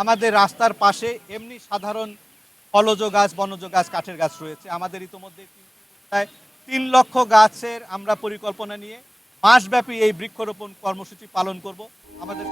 আমাদের রাস্তার পাশে এমনি সাধারণ ফলজ গাছ, বনজ গাছ, কাঠের গাছ রয়েছে। আমাদের ইতোমধ্যে প্রায় তিন লক্ষ গাছের আমরা পরিকল্পনা নিয়ে মাসব্যাপী এই বৃক্ষরোপণ কর্মসূচি পালন করব। আমাদের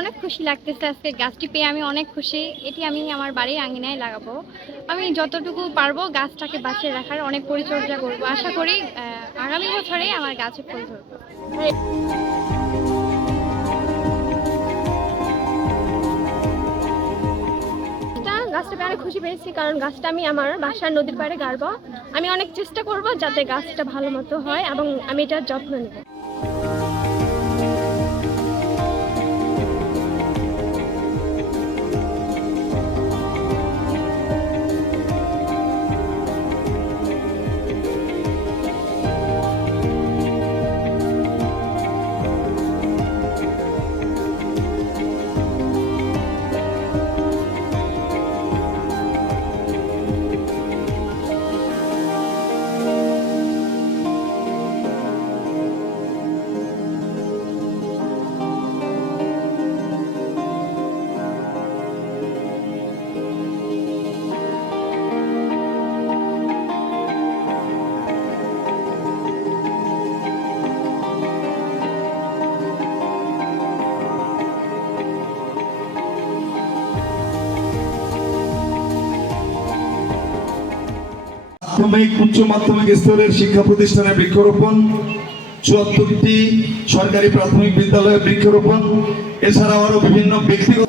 অনেক খুশি লাগতেছে আজকে গাছটি পেয়ে আমি অনেক খুশি। এটি আমি আমার বাড়ির আঙিনায় লাগাবো। আমি যতটুকু পারব গাছটাকে বাঁচিয়ে রাখার অনেক পরিচর্যা করব। আশা করি আগামী বছরে আমার গাছে ফুল ধরবো। গাছটা পেয়ে অনেক খুশি পেয়েছি, কারণ গাছটা আমি আমার বাসার নদীর পাড়ে গাড়বো। আমি অনেক চেষ্টা করব যাতে গাছটা ভালো মতো হয় এবং আমি এটার যত্ন নেব। প্রাথমিক উচ্চ মাধ্যমিক স্তরের শিক্ষা প্রতিষ্ঠানে বৃক্ষরোপণ, চুয়াত্তরটি সরকারি প্রাথমিক বিদ্যালয়ে বৃক্ষরোপণ, এছাড়াও আরও বিভিন্ন ব্যক্তিগত